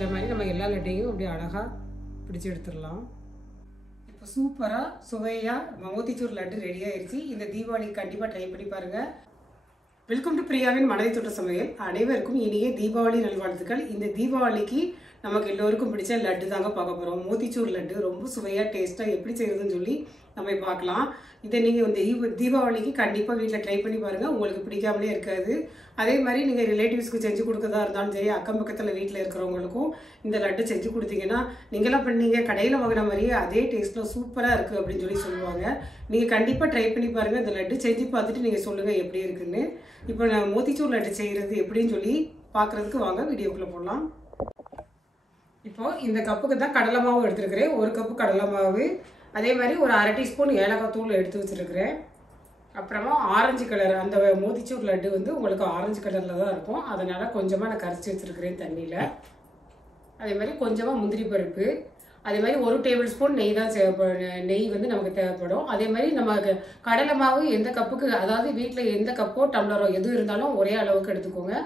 இந்த மாதிரி நம்ம எல்லா லட்டையும் அப்படியே அழகாக பிடிச்சி எடுத்துடலாம். இப்போ சூப்பராக சுவையாக மோத்திச்சூர் லட்டு ரெடி ஆயிடுச்சு. இந்த தீபாவளிக்கு கண்டிப்பாக ட்ரை பண்ணி பாருங்கள். வெல்கம் டு பிரியாவின் மனதை தொட்ட சமையல். அனைவருக்கும் இனிய தீபாவளி நல்வாழ்த்துக்கள். இந்த தீபாவளிக்கு நமக்கு எல்லோருக்கும் பிடிச்ச லட்டு தாங்க பார்க்க போகிறோம். மோத்திச்சூர் லட்டு ரொம்ப சுவையாக டேஸ்ட்டாக எப்படி செய்யுதுன்னு சொல்லி நம்ம பார்க்கலாம். இதை நீங்கள் இந்த தீபாவளிக்கு கண்டிப்பாக வீட்டில் ட்ரை பண்ணி பாருங்கள். உங்களுக்கு பிடிக்காமலே இருக்காது. அதே மாதிரி நீங்கள் ரிலேட்டிவ்ஸ்க்கு செஞ்சு கொடுக்கறதா இருந்தாலும் சரி, அக்கம் பக்கத்தில் வீட்டில் இருக்கிறவங்களுக்கும் இந்த லட்டு செஞ்சு கொடுத்தீங்கன்னா நீங்களாம் பண்ணீங்க கடையில் வாங்கின மாதிரியே அதே டேஸ்ட்டில் சூப்பராக இருக்குது அப்படின்னு சொல்லி சொல்லுவாங்க. நீங்கள் கண்டிப்பாக ட்ரை பண்ணி பாருங்கள். இந்த லட்டு செஞ்சு பார்த்துட்டு நீங்கள் சொல்லுங்கள் எப்படி இருக்குன்னு. இப்போ நான் மோத்திச்சூர் லட்டு செய்கிறது எப்படின்னு சொல்லி பார்க்குறதுக்கு வாங்க வீடியோக்குள்ளே போடலாம். இப்போது இந்த கப்புக்கு தான் கடலை மாவு எடுத்துருக்கிறேன். 1 கப்பு கடலை மாவு, அதே மாதிரி ஒரு 1/2 டீஸ்பூன் ஏலக்காய் தூள் எடுத்து வச்சுருக்கிறேன். அப்புறமா ஆரஞ்சு கலர், அந்த மோத்திச்சூர் லட்டு வந்து உங்களுக்கு ஆரஞ்சு கலரில் தான் இருக்கும். அதனால் கொஞ்சமாக நான் கரைச்சி வச்சுருக்கிறேன் தண்ணியில். அதே மாதிரி கொஞ்சமாக முந்திரி பருப்பு, அதே மாதிரி 1 டேபிள் ஸ்பூன் நெய் தான் நெய் வந்து நமக்கு தேவைப்படும். அதே மாதிரி நமக்கு கடலை மாவு எந்த கப்புக்கு, அதாவது வீட்டில் எந்த கப்போ டம்ளரோ எது இருந்தாலும் ஒரே அளவுக்கு எடுத்துக்கோங்க.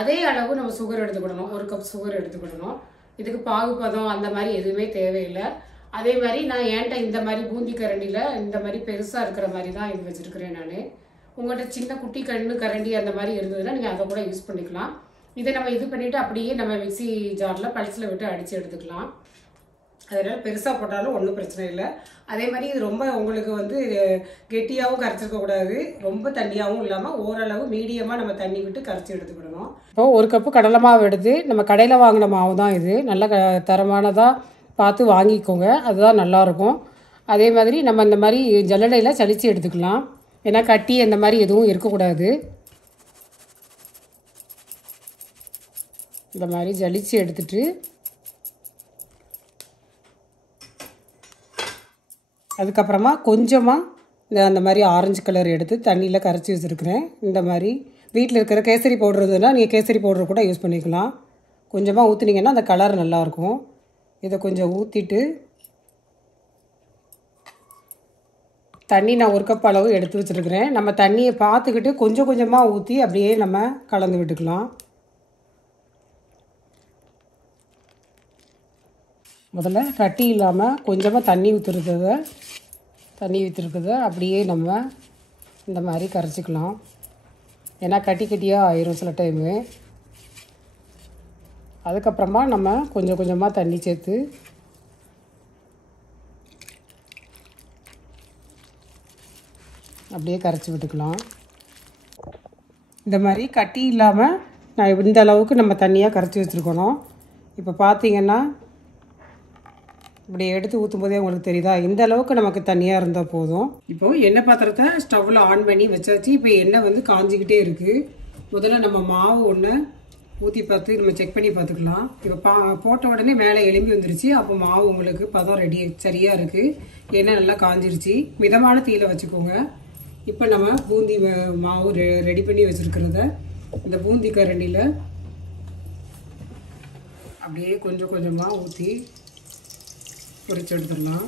அதே அளவு நம்ம சுகர் எடுத்துக்கிடணும். 1 கப் சுகர் எடுத்துக்கிடணும். இதுக்கு பாகுபதம் அந்த மாதிரி எதுவுமே தேவையில்லை. அதே மாதிரி நான் என்கிட்ட இந்த மாதிரி பூந்தி கரண்டியில் இந்த மாதிரி பெருசாக இருக்கிற மாதிரி தான் இது வச்சுருக்கிறேன் நான். உங்கள்கிட்ட சின்ன குட்டி கரண்டி அந்த மாதிரி இருந்ததுன்னா நீங்கள் அதை கூட யூஸ் பண்ணிக்கலாம். இதை நம்ம இது பண்ணிவிட்டு அப்படியே நம்ம மிக்சி ஜாரில் பல்ஸில் விட்டு அடித்து எடுத்துக்கலாம். அதனால் பெருசாக போட்டாலும் ஒன்றும் பிரச்சனை இல்லை. அதே மாதிரி இது ரொம்ப உங்களுக்கு வந்து கெட்டியாகவும் கரைச்சிருக்கக்கூடாது, ரொம்ப தண்ணியாகவும் இல்லாமல் ஓரளவு மீடியமாக நம்ம தண்ணி விட்டு கரைச்சி எடுத்துக்கிடணும். இப்போது 1 கப்பு கடலை மாவு எடுத்து, நம்ம கடையில் வாங்கின மாவு தான் இது, நல்ல தரமானதாக பார்த்து வாங்கிக்கோங்க, அதுதான் நல்லாயிருக்கும். அதே மாதிரி நம்ம இந்த மாதிரி ஜல்லடையில் சலித்து எடுத்துக்கலாம். ஏன்னா கட்டி அந்த மாதிரி எதுவும் இருக்கக்கூடாது. இந்த மாதிரி ஜலிச்சு எடுத்துட்டு அதுக்கப்புறமா கொஞ்சமாக அந்த மாதிரி ஆரஞ்சு கலர் எடுத்து தண்ணியில் கரைச்சி வச்சுருக்கிறேன். இந்த மாதிரி வீட்டில் இருக்கிற கேசரி பவுடர் இருந்ததுன்னா நீங்கள் கேசரி பவுடர் கூட யூஸ் பண்ணிக்கலாம். கொஞ்சமாக ஊற்றுனீங்கன்னா அந்த கலர் நல்லாயிருக்கும். இதை கொஞ்சம் ஊற்றிட்டு தண்ணி நான் 1 கப் அளவு எடுத்து வச்சுருக்கிறேன். நம்ம தண்ணியை பார்த்துக்கிட்டு கொஞ்சம் கொஞ்சமாக ஊற்றி அப்படியே நம்ம கலந்து விட்டுக்கலாம். முதல்ல கட்டி இல்லாமல் கொஞ்சமாக தண்ணி ஊற்றிருக்கிறத அப்படியே நம்ம இந்த மாதிரி கரைச்சிக்கலாம். ஏன்னா கட்டி கட்டியாக ஆயிரும் சில டைமு. அதுக்கப்புறமா நம்ம கொஞ்சம் கொஞ்சமாக தண்ணி சேர்த்து அப்படியே கரைச்சி விட்டுக்கலாம். இந்த மாதிரி கட்டி இல்லாமல் நான் இந்த அளவுக்கு நம்ம தண்ணியாக கரைச்சி வச்சுருக்கணும். இப்போ பார்த்தீங்கன்னா இப்படி எடுத்து ஊற்றும் போதே உங்களுக்கு தெரியுதா, இந்த அளவுக்கு நமக்கு தண்ணியாக இருந்தால் போதும். இப்போது எண்ணெய் பாத்திரத்தை ஸ்டவ்வில் ஆன் பண்ணி வச்சாச்சு. இப்போ எண்ணெய் வந்து காஞ்சிக்கிட்டே இருக்குது. முதல்ல நம்ம மாவு ஒன்று ஊற்றி பார்த்து நம்ம செக் பண்ணி பார்த்துக்கலாம். இப்போ போட்ட உடனே மேலே எலும்பி வந்துருச்சு. அப்போ மாவு உங்களுக்கு பதம் சரியாக இருக்குது. எண்ணெய் நல்லா காஞ்சிருச்சு. மிதமான தீயில் வச்சுக்கோங்க. இப்போ நம்ம பூந்தி மாவு ரெடி பண்ணி வச்சுருக்கிறத இந்த பூந்தி கரண்டியில் அப்படியே கொஞ்சம் கொஞ்சமாக ஊற்றி பொரிச்சு எடுத்துடலாம்.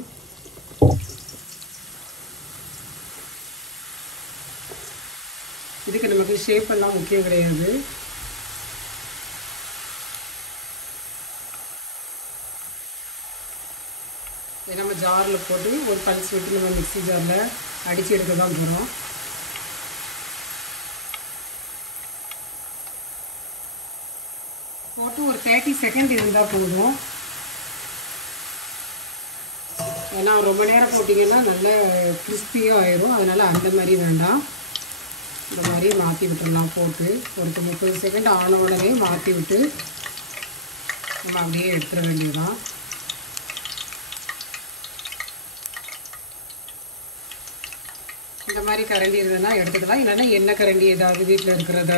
இதுக்கு நமக்கு ஷேப் எல்லாம் முக்கியம் கிடையாது. நம்ம ஜாரில் போட்டு ஒரு பல்ஸ் விட்டு நம்ம மிக்சி ஜாரில் அடித்து எடுக்க தான் போகிறோம். போட்டு ஒரு 30 செகண்ட் இருந்தால் போதும். ஏன்னா ரொம்ப நேரம் போட்டிங்கன்னா நல்ல கிறிஸ்பியாக ஆயிரும். அதனால் அந்த மாதிரி வேண்டாம். இந்த மாதிரி மாற்றி விட்டுடலாம். போட்டு ஒரு 30 செகண்ட் ஆன உடனே மாற்றி விட்டு நம்ம அப்படியே எடுத்துட வேண்டியதுதான். இந்த மாதிரி கரண்டி இருந்ததுன்னா எடுத்துக்கலாம். இல்லைன்னா எண்ணெய் கரண்டி ஏதாவது வீட்டில் இருக்கிறத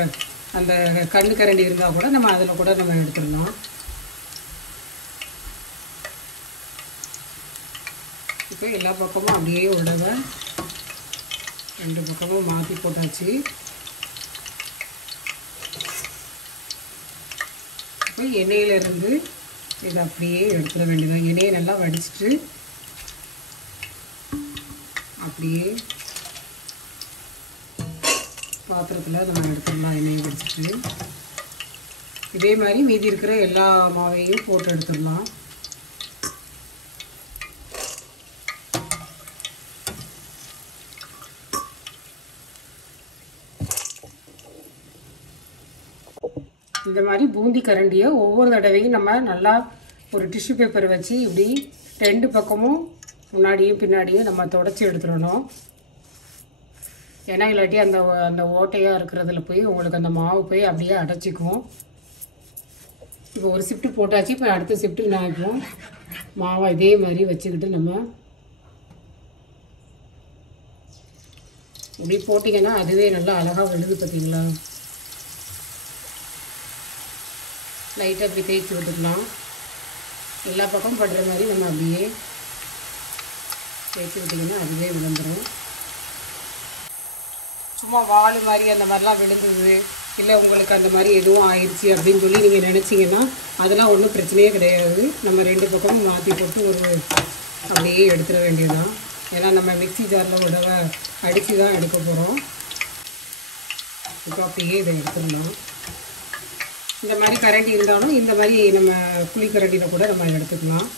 அந்த கண்ணு கரண்டி இருந்தால் கூட நம்ம அதில் கூட நம்ம எடுத்துடலாம். இப்போ எல்லா பக்கமும் அப்படியே ஒரு தடவை 2 பக்கமும் மாற்றி போட்டாச்சு. இப்போ எண்ணெயிலேருந்து இதை அப்படியே எடுத்துட வேண்டியதான். எண்ணெயை நல்லா வடிச்சிட்டு அப்படியே பாத்திரத்தில் நம்ம எடுத்துடலாம். எண்ணெயை வடிச்சிட்டு இதே மாதிரி மீதி இருக்கிற எல்லா மாவையும் போட்டு எடுத்துடலாம். இந்த மாதிரி பூந்தி கரண்டியை ஒவ்வொரு தடவையும் நம்ம நல்லா ஒரு டிஷ்யூ பேப்பர் வச்சு இப்படி 2 பக்கமும் முன்னாடியும் பின்னாடியும் நம்ம தொடச்சி எடுத்துடணும். ஏன்னா இல்லாட்டி அந்த அந்த ஓட்டையாக இருக்கிறதுல போய் உங்களுக்கு அந்த மாவு போய் அப்படியே அடைச்சிக்கும். இப்போ ஒரு ஷிஃப்ட்டு போட்டாச்சு. இப்போ அடுத்த ஷிஃப்ட்டு நான் இப்போ மாவை இதே மாதிரி வச்சுக்கிட்டு நம்ம இப்படி போட்டிங்கன்னா அதுவே நல்லா அழகாக விழுது. பார்த்தீங்களா? லைட்டாக அப்படி தேய்ச்சி விட்டுக்கலாம். எல்லா பக்கமும் படுற மாதிரி நம்ம அப்படியே தேய்ச்சி விட்டிங்கன்னா அதுவே விழுந்துடும். சும்மா வால் மாதிரி அந்த மாதிரிலாம் விழுந்துது, இல்லை உங்களுக்கு அந்த மாதிரி எதுவும் ஆயிடுச்சு அப்படின்னு சொல்லி நீங்கள் நினச்சிங்கன்னா அதெல்லாம் ஒன்றும் பிரச்சனையே கிடையாது. நம்ம 2 பக்கமும் மாற்றி போட்டு ஒரு அப்படியே எடுத்துட வேண்டியதுதான். ஏன்னா நம்ம மிக்ஸி ஜாரில் ஒரு தடவை அடித்து தான் எடுக்க போகிறோம். இப்போ அப்படியே இதை எடுத்துடலாம். இந்த மாதிரி கரண்டி இருந்தாலும் இந்த மாதிரி நம்ம புளி கரண்டியில் கூட நம்ம எடுத்துக்கலாம்.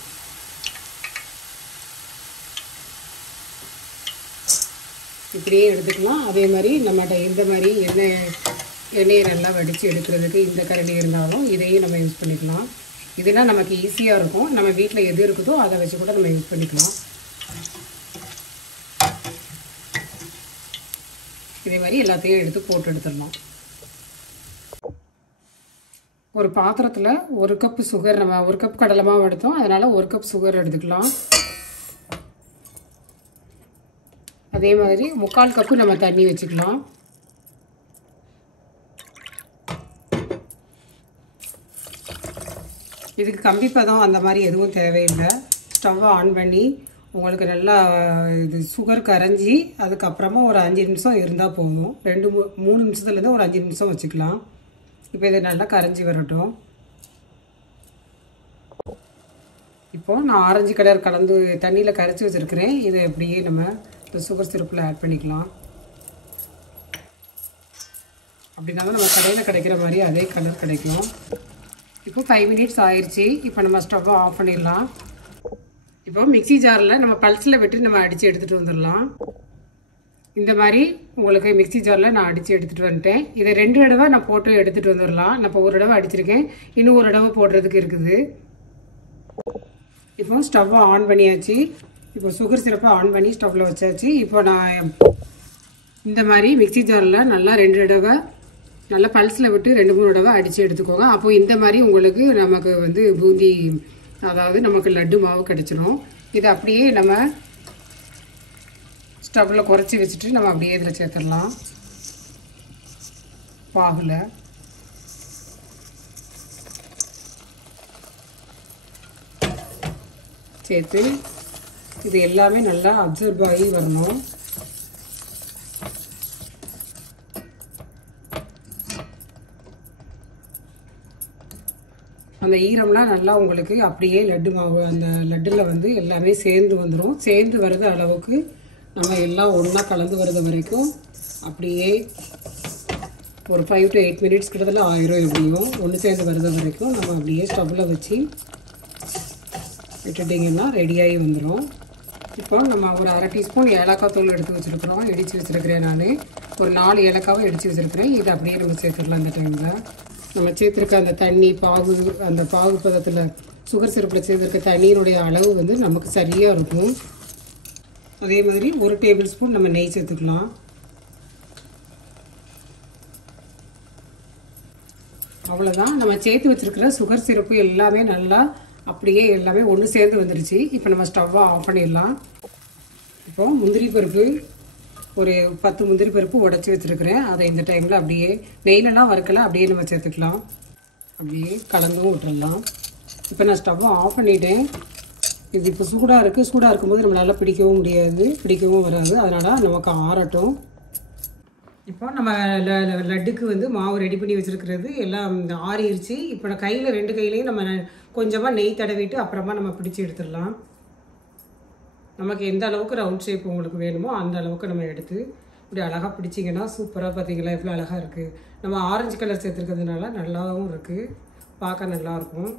இப்படியே எடுத்துக்கலாம். அதே மாதிரி நம்மகிட்ட இந்த மாதிரி எண்ணெயை நல்லா வடித்து எடுக்கிறதுக்கு இந்த கரண்டி இருந்தாலும் இதையும் நம்ம யூஸ் பண்ணிக்கலாம். இதெல்லாம் நமக்கு ஈஸியாக இருக்கும். நம்ம வீட்டில் எது இருக்குதோ அதை வச்சு கூட நம்ம யூஸ் பண்ணிக்கலாம். இதே மாதிரி எல்லாத்தையும் எடுத்து போட்டு எடுத்துடலாம். ஒரு பாத்திரத்தில் 1 கப்பு சுகர், நம்ம 1 கப் கடலை மாவு எடுத்தோம், அதனால் 1 கப் சுகர் எடுத்துக்கலாம். அதே மாதிரி 3/4 கப்பு நம்ம தண்ணி வச்சுக்கலாம். இதுக்கு கம்பி பதம் அந்த மாதிரி எதுவும் தேவையில்லை. ஸ்டவ்வை ஆன் பண்ணி உங்களுக்கு நல்லா இது சுகர் கரைஞ்சி அதுக்கப்புறமா ஒரு 5 நிமிஷம் இருந்தால் போதும். 2-3 நிமிஷத்துலேருந்து ஒரு 5 நிமிஷம் வச்சுக்கலாம். இப்போ இதை நல்லா கரைஞ்சி வரட்டும். இப்போது நான் ஆரஞ்சு கலர் கலந்து தண்ணியில் கரைச்சி வச்சுருக்கிறேன். இதை அப்படியே நம்ம இந்த சுகர் சிரப்பில் ஆட் பண்ணிக்கலாம். அப்படின்னா நம்ம கடையில் கிடைக்கிற மாதிரி அதே கலர் கிடைக்கும். இப்போ 5 மினிட்ஸ் ஆயிடுச்சு. இப்போ நம்ம ஸ்டவ்வை ஆஃப் பண்ணிடலாம். இப்போ மிக்ஸி ஜாரில் நம்ம பல்ஸில் விட்டு நம்ம அடித்து எடுத்துகிட்டு வந்துடலாம். இந்த மாதிரி உங்களுக்கு மிக்ஸி ஜாரில் நான் அடித்து எடுத்துகிட்டு வந்துட்டேன். இதை 2 தடவை நான் போட்டு எடுத்துகிட்டு வந்துடலாம். நான் இப்போ 1 தடவை அடிச்சிருக்கேன், இன்னும் 1 தடவை போடுறதுக்கு இருக்குது. இப்போ ஸ்டவ்வை ஆன் பண்ணியாச்சு. இப்போ சுகர் சிரப்பை ஆன் பண்ணி ஸ்டவ்வில் வச்சாச்சு. இப்போ நான் இந்த மாதிரி மிக்ஸி ஜாரில் நல்லா 2 தடவை நல்லா பல்ஸில் விட்டு 2-3 தடவை அடித்து எடுத்துக்கோங்க. அப்போது இந்த மாதிரி உங்களுக்கு நமக்கு வந்து பூந்தி, அதாவது நமக்கு லட்டு மாவு கிடச்சிரும். இதை அப்படியே நம்ம ஸ்டவ்வில் குறைச்சி வச்சுட்டு நம்ம அப்படியே இதில் சேர்த்துடலாம். பாகுல சேர்த்து இது எல்லாமே நல்லா அப்சர்வ் ஆகி வரணும். அந்த ஈரம்லாம் நல்லா உங்களுக்கு அப்படியே லட்டு மாவு அந்த லட்டில் வந்து எல்லாமே சேர்ந்து வந்துடும். சேர்ந்து வர்றது அளவுக்கு நம்ம எல்லாம் ஒன்றா கலந்து வர்றது வரைக்கும் அப்படியே ஒரு 5 to 8 மினிட்ஸ் கிட்டத்தட்ட ஆயிரும். எப்படியும் ஒன்று சேர்ந்து வர்றது வரைக்கும் நம்ம அப்படியே ஸ்டவ்வில் வச்சு விட்டுட்டிங்கன்னா ரெடியாகி வந்துடும். இப்போ நம்ம ஒரு 1/2 டீஸ்பூன் ஏலக்காய் தூள் எடுத்து வச்சுருக்குறோம், இடித்து வச்சுருக்கிறேன். நான் ஒரு 4 ஏலக்காவை இடித்து வச்சுருக்கிறேன். இதை அப்படியே நம்ம சேர்த்துக்கலாம். அந்த டைமில் நம்ம சேர்த்துருக்க அந்த தண்ணி பாகு, அந்த பாகு பதத்தில் சுகர் சிரப்பில் சேர்த்துருக்க தண்ணியினுடைய அளவு வந்து நமக்கு சரியாக இருக்கும். அதே மாதிரி 1 டேபிள் ஸ்பூன் நம்ம நெய் சேர்த்துக்கலாம். அவ்வளோதான். நம்ம சேர்த்து வச்சுருக்கிற சுகர் சிரப்பு எல்லாமே நல்லா அப்படியே எல்லாமே ஒன்று சேர்ந்து வந்துடுச்சு. இப்போ நம்ம ஸ்டவ்வை ஆஃப் பண்ணிடலாம். இப்போ முந்திரி பருப்பு ஒரு 10 முந்திரி பருப்பு உடச்சி வச்சுருக்கிறேன். அதை இந்த டைமில் அப்படியே நெய்லெலாம் வறுக்கலாம், அப்படியே நம்ம சேர்த்துக்கலாம். அப்படியே கலந்தும் விட்டுடலாம். இப்போ நான் ஸ்டவ்வை ஆஃப் பண்ணிட்டேன். இது இப்போ சூடாக இருக்குது. சூடாக இருக்கும்போது நம்மளால் பிடிக்கவும் முடியாது, பிடிக்கவும் வராது. அதனால் நமக்கு ஆறட்டும். இப்போ நம்ம லட்டுக்கு வந்து மாவு ரெடி பண்ணி வச்சுருக்கிறது எல்லாம் ஆறிடுச்சு. இப்போ நான் கையில் 2 கையிலையும் நம்ம கொஞ்சமாக நெய் தடவிட்டு அப்புறமா நம்ம பிடிச்சி எடுத்துடலாம். நமக்கு எந்த அளவுக்கு ரவுண்ட் ஷேப் உங்களுக்கு வேணுமோ அந்த அளவுக்கு நம்ம எடுத்து இப்படி அழகாக பிடிச்சிங்கன்னா சூப்பராக பார்த்தீங்களா எவ்வளோ அழகாக இருக்குது. நம்ம ஆரஞ்சு கலர் சேர்த்துருக்கிறதுனால நல்லாவும் இருக்குது, பார்க்க நல்லாயிருக்கும்.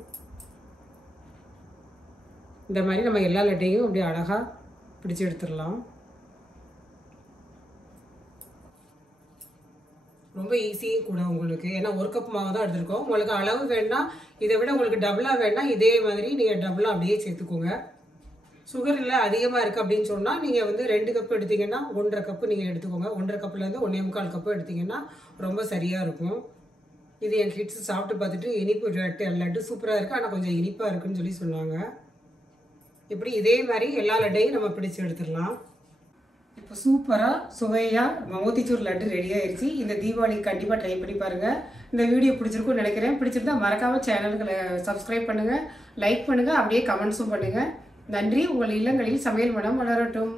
இந்த மாதிரி நம்ம எல்லா லட்டையும் அப்படி அழகாக பிடிச்சி எடுத்துடலாம். ரொம்ப ஈஸியும் கூட உங்களுக்கு, ஏன்னா ஒரு கப் மாவு தான் எடுத்துருக்கோம். உங்களுக்கு அளவு வேணால் இதை விட உங்களுக்கு டபுளாக வேணால் இதே மாதிரி நீங்கள் டபுளாக அப்படியே சேர்த்துக்கோங்க. சுகர் இல்லை அதிகமாக இருக்குது அப்படின்னு சொன்னால் நீங்கள் வந்து 2 கப் எடுத்திங்கன்னா 1.5 கப்பு நீங்கள் எடுத்துக்கோங்க. 1.5 கப்புலேருந்து 1.25 கப்பு எடுத்திங்கன்னா ரொம்ப சரியாக இருக்கும். இது என் கிட்ஸ் சாப்பிட்டு பார்த்துட்டு இனிப்பு லட்டு சூப்பராக இருக்குது, ஆனால் கொஞ்சம் இனிப்பாக இருக்குன்னு சொல்லி சொன்னாங்க. இப்படி இதே மாதிரி எல்லா லட்டையும் நம்ம பிடிச்சி எடுத்துடலாம். இப்போ சூப்பராக சுவையாக மோத்திச்சூர் லட்டு ரெடி ஆயிடுச்சு. இந்த தீபாவளிக்கு கண்டிப்பாக ட்ரை பண்ணி பாருங்கள். இந்த வீடியோ பிடிச்சிருக்குன்னு நினைக்கிறேன். பிடிச்சிருந்தா மறக்காமல் சேனலுக்கு சப்ஸ்கிரைப் பண்ணுங்கள், லைக் பண்ணுங்கள், அப்படியே கமெண்ட்ஸும் பண்ணுங்கள். நன்றி. உங்கள் இல்லங்களில் சமையல் மனம் வளரட்டும்.